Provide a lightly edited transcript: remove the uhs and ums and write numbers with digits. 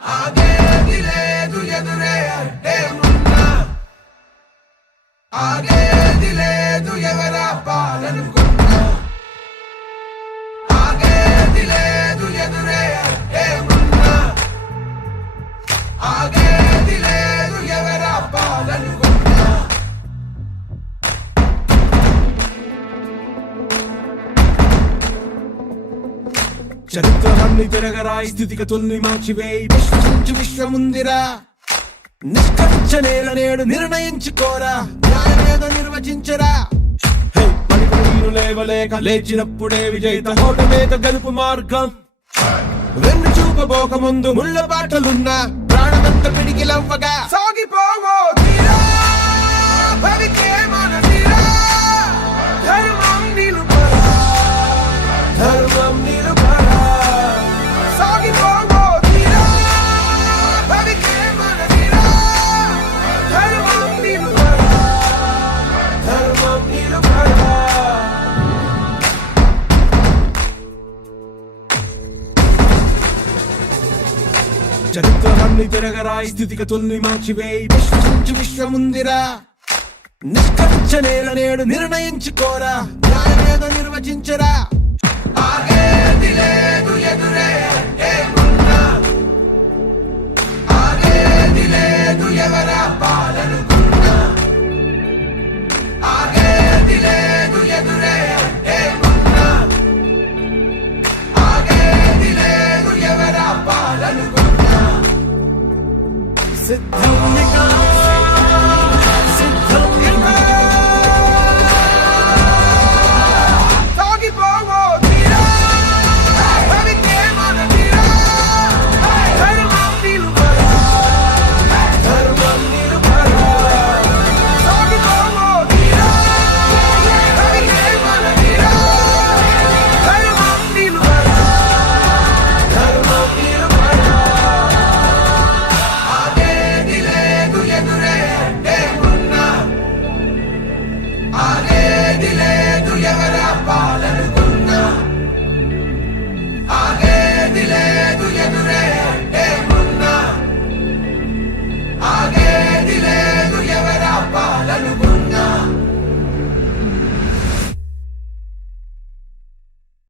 ఆగేది లేదు ఎదురే అంటే ఉన్నా, ఆగేది లేదు ఎవరా పాలనుకున్నా, ఆగేది లేదు ఎదురే అంటే ఉన్నా, ఆగేది లేదు ఎవరా పాలనుకున్నా. చరిత్రలన్నీ తిరగరాయి, స్థితిగతుల్ని మార్చివేయి, విశ్వసించు విశ్వముందిరా. నిష్కరించనేల నేడు నిర్ణయించుకోరా, న్యాయమేదో నిర్వచించరా. పడిపోయిను లేవలేక లేచినప్పుడే విజయిత, హోటమేక గెలుపు మార్గం. వెన్ను చూపబోక ముందు ముళ్ళ బాటలున్నా, ప్రాణమంత పిడికిలవ్వగా సాగిపోవో తీరా, భవికే మన తీరా. ధర్మం నిలుపరా, ధర్మం నిలుపరా, సాగిపోవో తీరా, భవికే మన తీరా. ధర్మం నిలుపరా, ధర్మం నిలుపరా. చరిత్రలన్నీ తిరగరాయి, స్థితిగతుల్ని మార్చివేయి, విశ్వసించు విశ్వముందిరా. నిష్కరించనేల నేడు నిర్ణయించుకోరా, న్యాయమేదో నిర్వచించరా. ఆగేది లేదు ఎదురే అంటే ఉన్నా, ఆగేది లేదు ఎవరా పాలనుకున్నా, ఆగేది లేదు ఎదురే అంటే ఉన్నా, ఆగేది లేదు ఎవరా పాలనుకున్నా. సిద్ధాంతిక